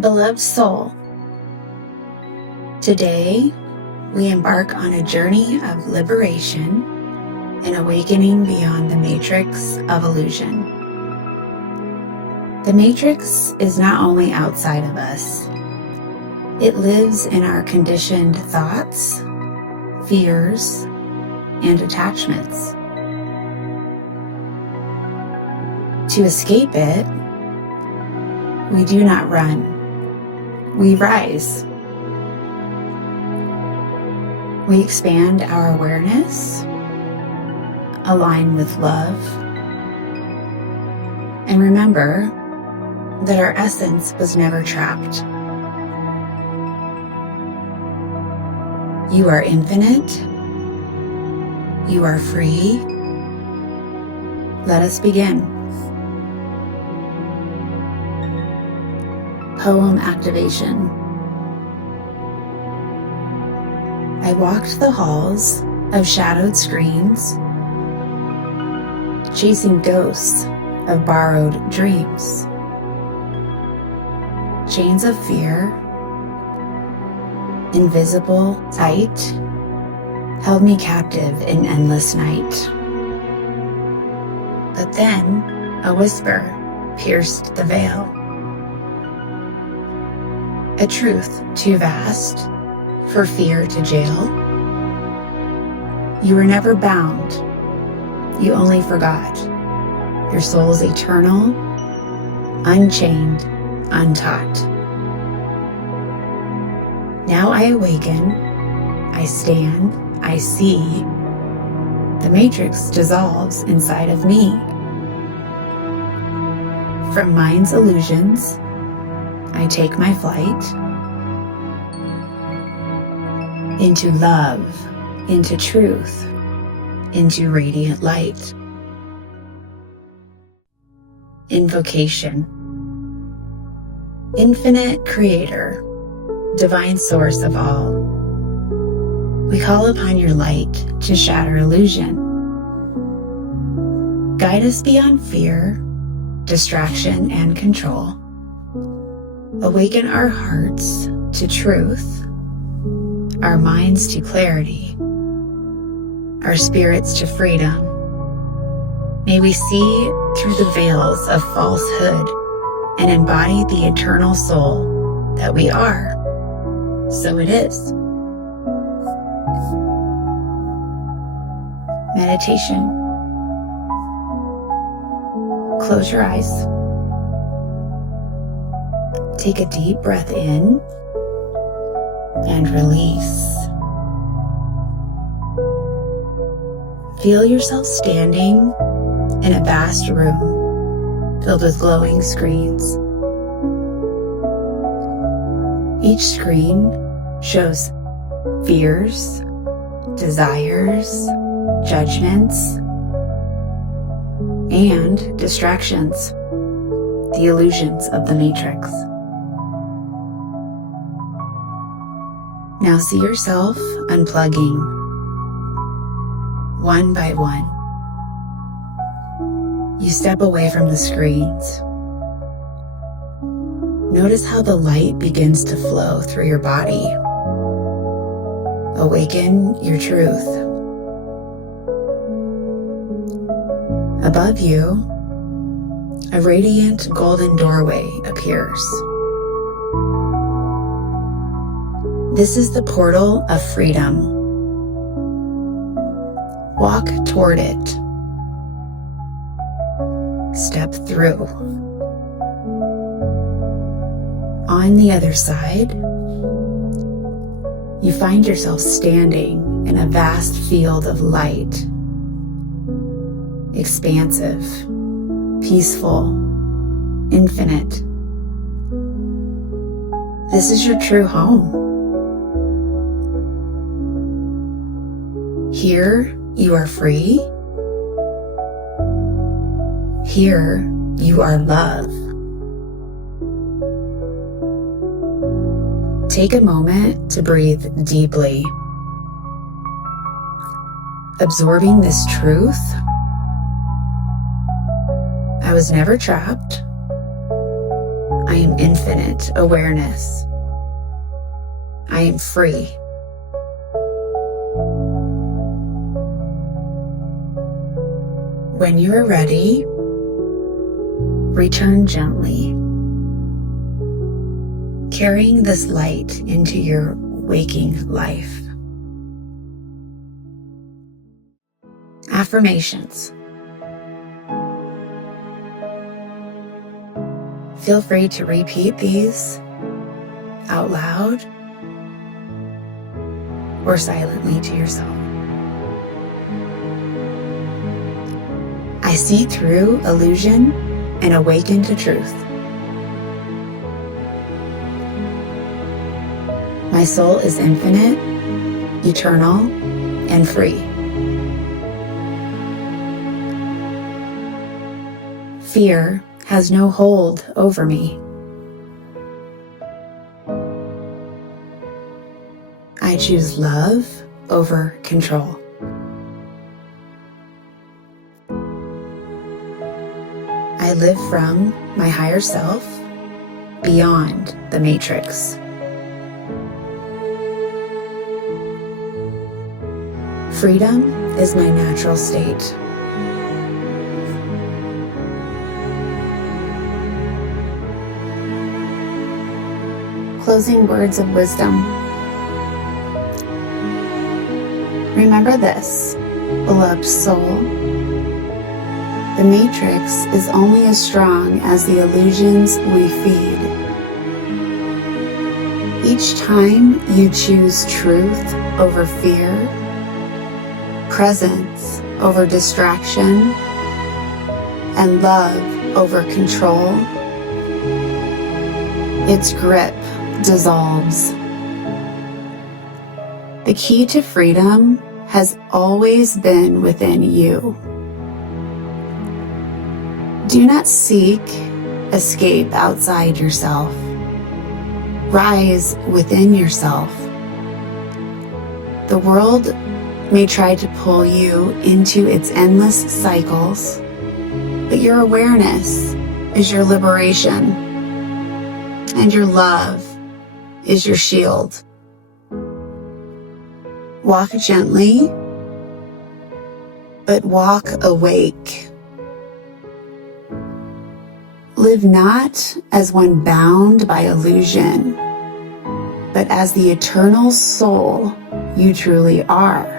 Beloved soul, today we embark on a journey of liberation and awakening beyond the matrix of illusion. The matrix is not only outside of us, it lives in our conditioned thoughts, fears, and attachments. To escape it, we do not run. We rise. We expand our awareness, align with love, and remember that our essence was never trapped. You are infinite. You are free. Let us begin. Poem activation. I walked the halls of shadowed screens, chasing ghosts of borrowed dreams. Chains of fear, invisible, tight, held me captive in endless night. But then a whisper pierced the veil. A truth too vast for fear to jail. You were never bound. You only forgot. Your soul's eternal, unchained, untaught. Now I awaken. I stand. I see. The matrix dissolves inside of me. From mind's illusions, I take my flight into love, into truth, into radiant light. Invocation. Infinite Creator, divine source of all, we call upon your light to shatter illusion. Guide us beyond fear, distraction, and control. Awaken our hearts to truth, our minds to clarity, our spirits to freedom. May we see through the veils of falsehood and embody the eternal soul that we are. So it is. Meditation. Close your eyes. Take a deep breath in and release. Feel yourself standing in a vast room filled with glowing screens. Each screen shows fears, desires, judgments, and distractions, the illusions of the matrix. Now see yourself unplugging, one by one. You step away from the screens. Notice how the light begins to flow through your body. Awaken your truth. Above you, a radiant golden doorway appears. This is the portal of freedom. Walk toward it. Step through. On the other side, you find yourself standing in a vast field of light. Expansive, peaceful, infinite. This is your true home. Here you are free. Here you are love. Take a moment to breathe deeply, absorbing this truth. I was never trapped. I am infinite awareness. I am free. When you are ready, return gently, carrying this light into your waking life. Affirmations. Feel free to repeat these out loud or silently to yourself. I see through illusion and awaken to truth. My soul is infinite, eternal, and free. Fear has no hold over me. I choose love over control. I live from my higher self, beyond the matrix. Freedom is my natural state. Closing words of wisdom. Remember this, beloved soul. The matrix is only as strong as the illusions we feed. Each time you choose truth over fear, presence over distraction, and love over control, its grip dissolves. The key to freedom has always been within you. Do not seek escape outside yourself. Rise within yourself. The world may try to pull you into its endless cycles, but your awareness is your liberation, and your love is your shield. Walk gently, but walk awake. Live not as one bound by illusion, but as the eternal soul you truly are.